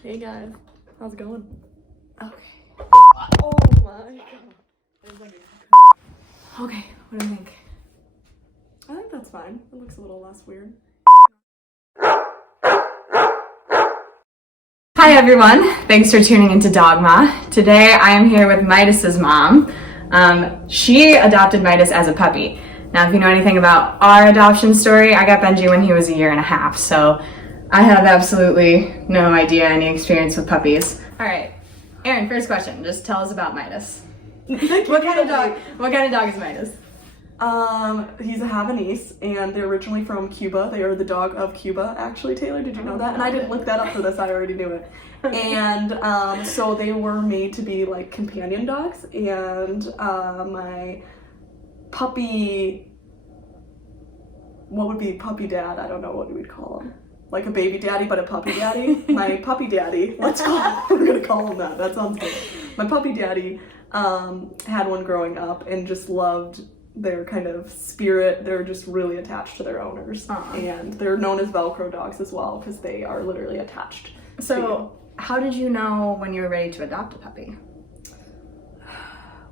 Hey guys, how's it going? Okay. Oh my god. Okay, what do you think? I think that's fine. It looks a little less weird. Hi everyone, thanks for tuning into DogMa. Today I am here with Midas's mom. She adopted Midas as a puppy. Now if you know anything about our adoption story, I got Benji when he was 1.5 years, so I have absolutely no idea any experience with puppies. Alright, Erin, first question, just tell us about Midas. What kind of dog is Midas? He's a Havanese, and they're originally from Cuba. They are the dog of Cuba, actually, Taylor. Did you know that? And I didn't look that up for this, I already knew it. And so they were made to be like companion dogs, and my puppy, what would be puppy dad? I don't know what we'd call him. Like a baby daddy, but a puppy daddy. My puppy daddy, we're gonna call him that. That sounds good. My puppy daddy had one growing up and just loved their kind of spirit. They're just really attached to their owners. And they're known as Velcro dogs as well because they are literally attached. So how did you know when you were ready to adopt a puppy?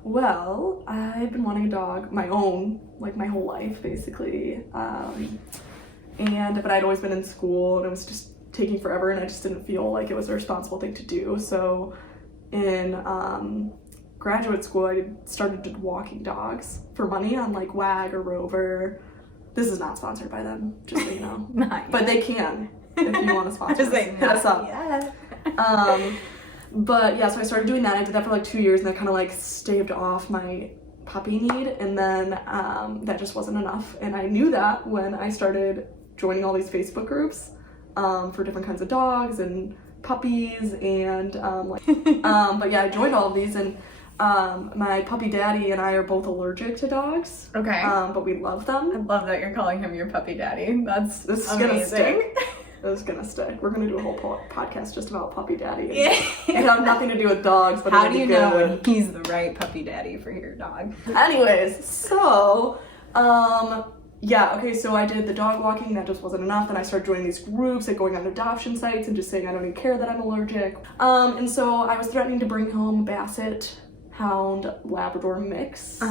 Well, I've been wanting a dog, my own, like my whole life basically. But I'd always been in school and it was just taking forever and I just didn't feel like it was a responsible thing to do. So in graduate school, I started walking dogs for money on like WAG or Rover. This is not sponsored by them, just so you know. But they can if you want to sponsor us. Hit us up. Yeah. But yeah, so I started doing that. I did that for like 2 years and that kind of like staved off my puppy need, and then that just wasn't enough. And I knew that when I started joining all these Facebook groups for different kinds of dogs and puppies and but yeah, I joined all of these, and my puppy daddy and I are both allergic to dogs. Okay. But we love them. I love that you're calling him your puppy daddy. This is amazing. Gonna stick. It's gonna stick. We're gonna do a whole podcast just about puppy daddy. It have nothing to do with dogs, but how do you know when he's the right puppy daddy for your dog? Anyways, so yeah, okay, so I did the dog walking, that just wasn't enough. Then I started joining these groups, like going on adoption sites and just saying I don't even care that I'm allergic. And so I was threatening to bring home a Basset Hound Labrador mix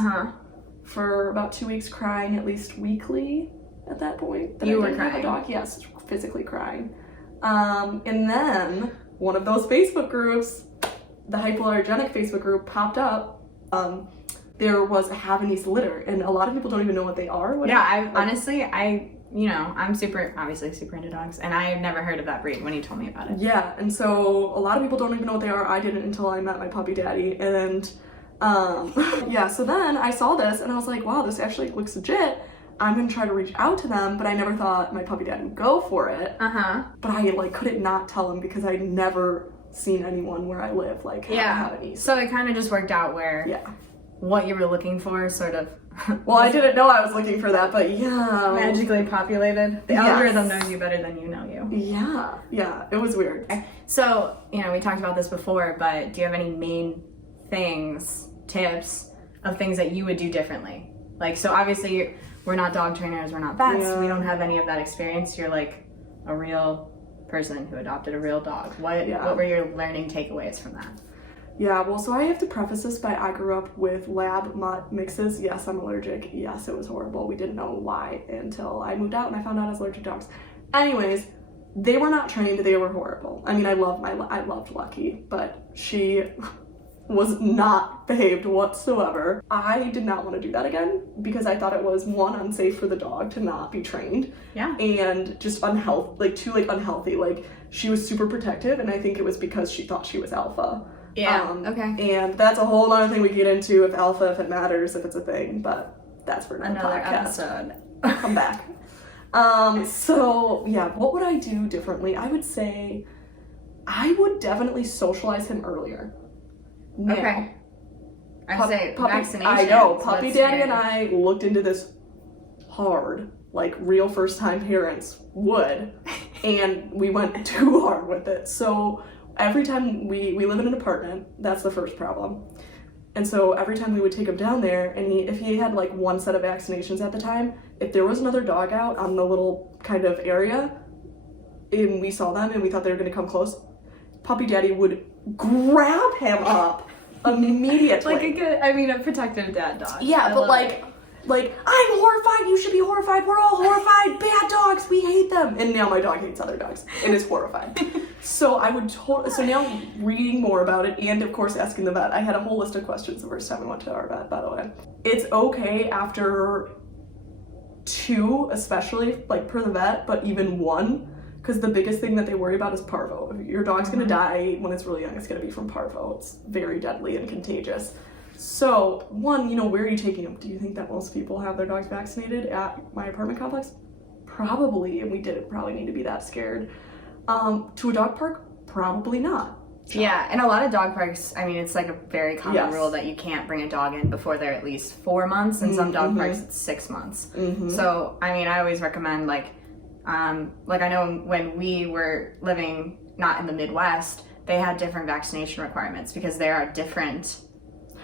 for about 2 weeks, crying at least weekly at that point. You were crying? Dog, yes, physically crying. And then one of those Facebook groups, the hypoallergenic Facebook group, popped up. There was a Havanese litter, and a lot of people don't even know what they are. Honestly, I'm super into dogs, and I've never heard of that breed when you told me about it. Yeah, and so a lot of people don't even know what they are. I didn't until I met my puppy daddy, and yeah, so then I saw this, and I was like, wow, this actually looks legit. I'm gonna try to reach out to them, but I never thought my puppy daddy would go for it. But I like couldn't not tell him because I'd never seen anyone where I live like have an Havanese. So it kind of just worked out where what you were looking for sort of well, I didn't know I was looking for that, but yeah, magically populated. The algorithm knows you better than you know you. Yeah, it was weird. Okay. So we talked about this before, but do you have any main tips of things that you would do differently? Like, so obviously we're not dog trainers, we're not vets, we don't have any of that experience. You're like a real person who adopted a real dog. What were your learning takeaways from that? Yeah, well, so I have to preface this by I grew up with lab mutt mixes. Yes, I'm allergic. Yes, it was horrible. We didn't know why until I moved out and I found out I was allergic to dogs. Anyways, they were not trained. They were horrible. I mean, I loved Lucky, but she was not behaved whatsoever. I did not want to do that again because I thought it was, one, unsafe for the dog to not be trained. Yeah. And just unhealthy. Like, she was super protective, and I think it was because she thought she was alpha. Yeah, okay. And that's a whole other thing we get into, if it matters, if it's a thing, but that's for another episode. Come back. So yeah, what would I do differently? I would say I would definitely socialize him earlier. Now, okay. I'd say vaccinations. I know, Puppy Daddy and I looked into this hard, like real first-time parents would, and we went too hard with it. So every time we live in an apartment, that's the first problem. And so every time we would take him down there, and if he had like one set of vaccinations at the time, if there was another dog out on the little kind of area, and we saw them and we thought they were going to come close, puppy daddy would grab him up immediately. A protective dad dog. Yeah, but like, I'm horrified, you should be horrified, we're all horrified, bad dogs, we hate them. And now my dog hates other dogs and is horrified. So I would so now reading more about it and of course asking the vet, I had a whole list of questions the first time I went to our vet, by the way. It's okay after 2, especially, like per the vet, but even 1, because the biggest thing that they worry about is parvo. If your dog's gonna die when it's really young, it's gonna be from parvo. It's very deadly and contagious. So, 1, where are you taking them? Do you think that most people have their dogs vaccinated at my apartment complex? Probably, and we didn't probably need to be that scared. To a dog park? Probably not. Yeah, and a lot of dog parks, it's like a very common rule that you can't bring a dog in before they're at least 4 months, and some dog parks it's 6 months. So, I always recommend I know when we were living not in the Midwest, they had different vaccination requirements because there are different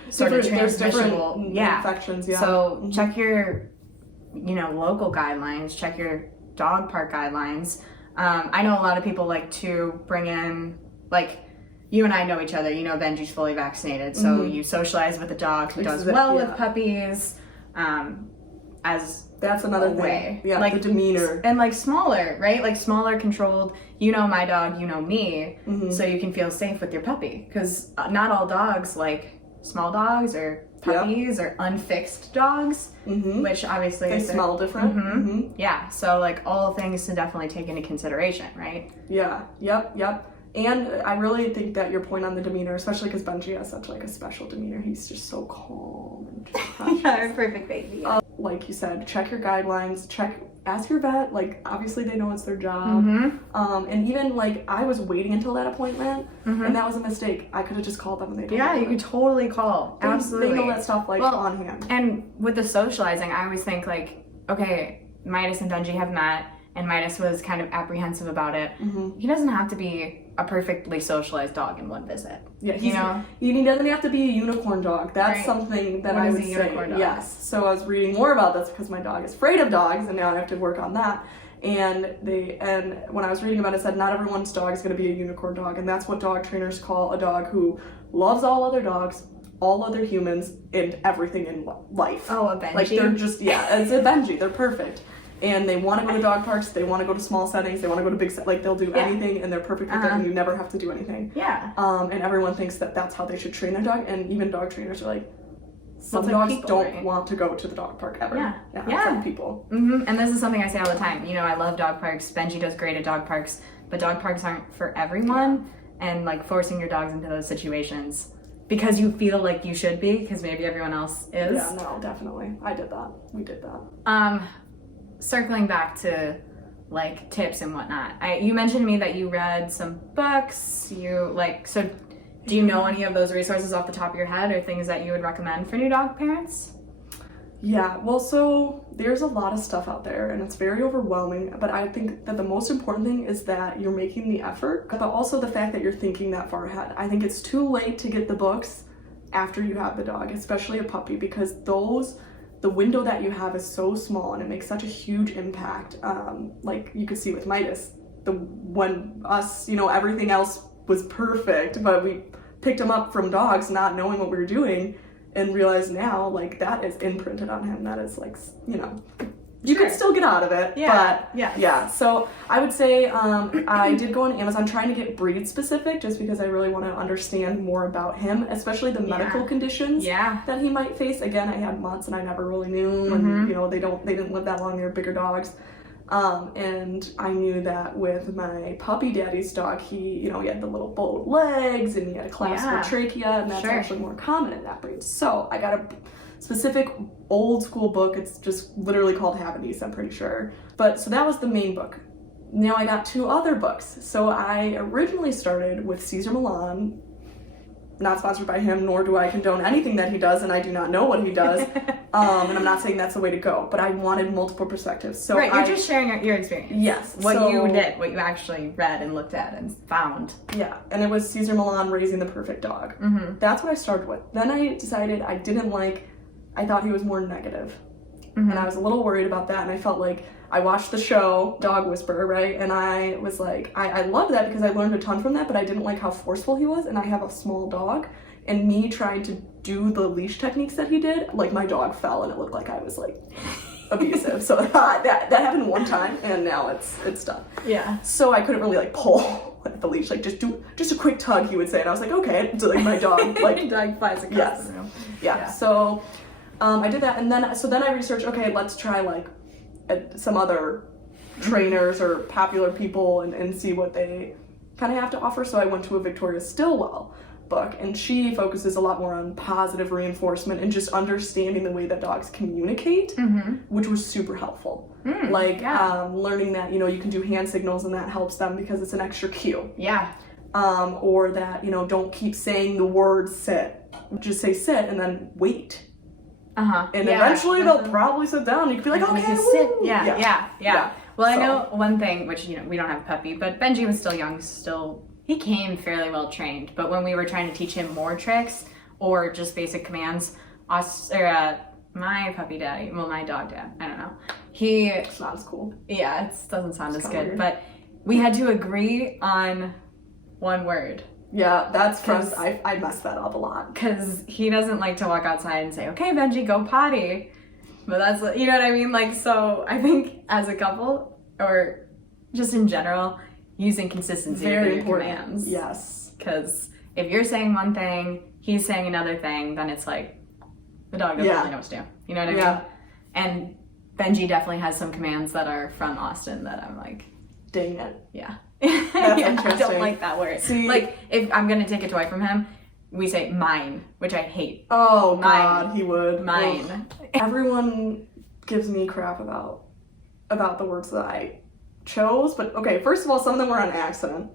sort of transmissible infections. Yeah. So check your local guidelines, check your dog park guidelines. I know a lot of people like to bring in, like, you and I know each other, Benji's fully vaccinated, so you socialize with a dog who does well with puppies, that's another way. Yeah, like the demeanor. And like smaller, right? Like smaller, controlled, my dog, me, so you can feel safe with your puppy. Because not all dogs like small dogs or puppies or unfixed dogs, which obviously they smell different. Yeah, so like all things to definitely take into consideration, right? Yeah, yep. And I really think that your point on the demeanor, especially because Benji has such like a special demeanor, he's just so calm and just precious. Yeah, a perfect baby. Like you said, check your guidelines, ask your vet, like obviously they know it's their job. And even like I was waiting until that appointment and that was a mistake. I could have just called them and they told me. Yeah, you could totally call. Absolutely. They know that stuff on hand. And with the socializing, I always think like, okay, Midas and Benji have met and Midas was kind of apprehensive about it. He doesn't have to be a perfectly socialized dog in one visit. Yeah, he doesn't have to be a unicorn dog. That's something that I would say. Dog? Yes. So I was reading more about this because my dog is afraid of dogs, and now I have to work on that. And when I was reading about it, said not everyone's dog is going to be a unicorn dog, and that's what dog trainers call a dog who loves all other dogs, all other humans, and everything in life. Oh, a Benji. Like they're just it's a Benji. They're perfect. And they want to go to dog parks, they want to go to small settings, they want to go to big like they'll do anything and they're perfect with it and you never have to do anything. Yeah. And everyone thinks that that's how they should train their dog, and even dog trainers are like, some dogs don't want to go to the dog park ever. Yeah. Some people. And this is something I say all the time. I love dog parks. Benji does great at dog parks, but dog parks aren't for everyone. And like forcing your dogs into those situations because you feel like you should be, because maybe everyone else is. Yeah, no, definitely. I did that. We did that. Circling back to like tips and whatnot, you mentioned to me that you read some books. Do you know any of those resources off the top of your head or things that you would recommend for new dog parents? Yeah, well, so there's a lot of stuff out there and it's very overwhelming, but I think that the most important thing is that you're making the effort, but also the fact that you're thinking that far ahead. I think it's too late to get the books after you have the dog, especially a puppy, because the window that you have is so small and it makes such a huge impact. Like you could see with Midas, when us, everything else was perfect, but we picked him up from dogs not knowing what we were doing and realize now like that is imprinted on him. That is like, you can still get out of it. Yeah. But yeah. So I would say I did go on Amazon trying to get breed specific just because I really want to understand more about him, especially the medical conditions that he might face. Again, I had mutts and I never really knew, and they didn't live that long. They were bigger dogs. And I knew that with my puppy daddy's dog, he had the little bowed legs and he had a classical trachea, and that's actually more common in that breed. So I got a specific old school book. It's just literally called Havanese, I'm pretty sure. But so that was the main book. Now I got 2 other books. So I originally started with Cesar Millan, not sponsored by him, nor do I condone anything that he does, and I do not know what he does. And I'm not saying that's the way to go, but I wanted multiple perspectives. So you're just sharing your experience. Yes. What you actually read and looked at and found. Yeah, and it was Cesar Millan, Raising the Perfect Dog. That's what I started with. Then I decided I thought he was more negative. And I was a little worried about that, and I felt like I watched the show Dog Whisperer, right? And I was like, I loved that because I learned a ton from that, but I didn't like how forceful he was, and I have a small dog, and me trying to do the leash techniques that he did, like my dog fell and it looked like I was like abusive. So that happened one time, and now it's done. Yeah. So I couldn't really like pull like the leash, like just a quick tug, he would say, and I was like, okay. So like my dog like dog flies across the room. Yeah. So I did that, and then I researched, okay, let's try like some other trainers or popular people and see what they kind of have to offer. So I went to a Victoria Stilwell book, and she focuses a lot more on positive reinforcement and just understanding the way that dogs communicate, which was super helpful. Learning that, you know, you can do hand signals and that helps them because it's an extra cue. Yeah. Or that, you know, don't keep saying the word sit. Just say sit and then wait. And eventually they'll probably sit down. You could be like, okay, sit. Yeah. Well, I know one thing, which, you know, we don't have a puppy, but Benji was still young, he came fairly well trained, but when we were trying to teach him more tricks or just basic commands, my puppy daddy, well, my dog dad, I don't know, it's not as cool. Yeah, it doesn't sound as good, weird. but we had to agree on one word. Yeah, that's because I messed that up a lot. Because he doesn't like to walk outside and say, okay, Benji, go potty. But that's, you know what I mean? Like, so I think as a couple, or just in general, using consistency Very for your important. commands. Yes. Because if you're saying one thing, he's saying another thing, then it's like, the dog doesn't really know what to do. You know what I mean? And Benji definitely has some commands that are from Austin that I'm like, dang it. Yeah. That's interesting. I don't like that word. See, like, if I'm going to take a toy from him, we say mine, which I hate. Oh, Mine. God, he would. Mine. Ugh. Everyone gives me crap about the words that I chose, but okay, first of all, some of them were on accident,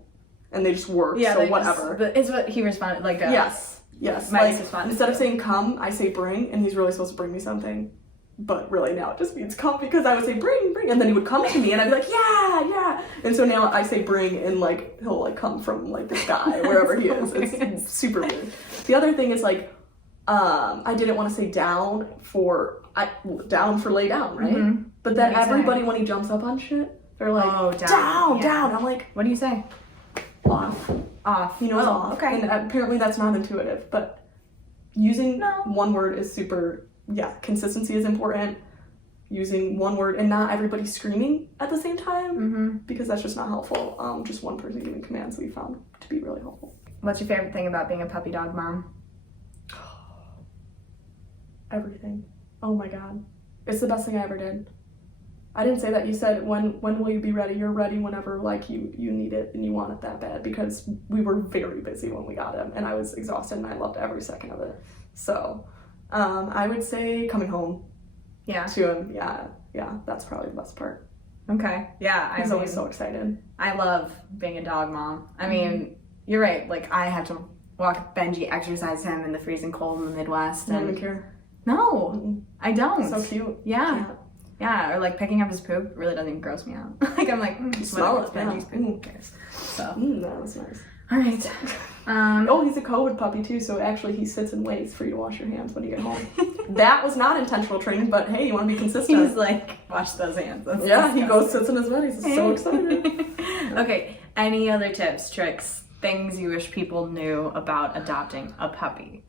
and they just worked, so whatever. It's what he responded, like, yes. Mike's responded instead to. of saying come, I say bring, and he's really supposed to bring me something. But really now it just means come, because I would say bring, and then he would come to me and I'd be like, yeah. And so now I say bring, and like he'll like come from like the sky, wherever he is. It's super weird. The other thing is like, I didn't want to say down for lay down, right? But then everybody, when he jumps up on shit, they're like, oh, down. down. I'm like, what do you say? Off. Off. He knows off. Okay. And apparently that's not intuitive, but using one word is super. Yeah, consistency is important. Using one word and not everybody screaming at the same time, because that's just not helpful. Just one person giving commands we found to be really helpful. What's your favorite thing about being a puppy dog mom? Everything. Oh my God. It's the best thing I ever did. I didn't say that. You said, when will you be ready? You're ready whenever like you need it and you want it that bad, because we were very busy when we got him and I was exhausted and I loved every second of it. So I would say coming home to him. Yeah, that's probably the best part. Okay. Yeah. He's always so excited. I love being a dog mom. I mean, you're right. Like, I have to walk Benji, exercise him in the freezing cold in the Midwest. I don't even care. No, I don't. So cute. Yeah. Yeah, or like picking up his poop really doesn't even gross me out. Like, I'm like, smell it. Benji's poop. Who cares? So. That was nice. All right. He's a COVID puppy too, so actually he sits and waits for you to wash your hands when you get home. That was not intentional training, but hey, you want to be consistent. He's like, wash those hands. That's disgusting. He goes, sits in his bed, he's so excited. Okay, any other tips, tricks, things you wish people knew about adopting a puppy?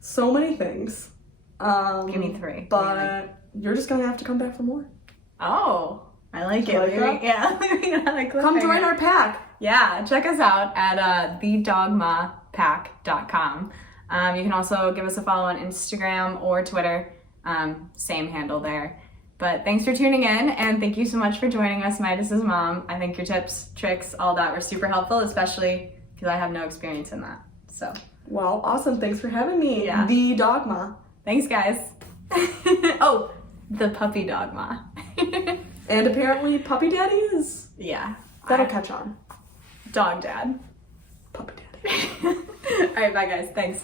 So many things. Give me 3. But you're just gonna have to come back for more. Oh, I like it. Yeah. Come join our pack. Yeah, check us out at thedogmapack.com. You can also give us a follow on Instagram or Twitter. Same handle there. But thanks for tuning in, and thank you so much for joining us, Midas's mom. I think your tips, tricks, all that were super helpful, especially because I have no experience in that. So. Well, awesome. Thanks for having me. Yeah. The DogMa. Thanks, guys. Oh, the puppy DogMa. And apparently puppy daddy is. Yeah. That'll catch on. Dog dad. Puppy daddy. All right, bye guys. Thanks.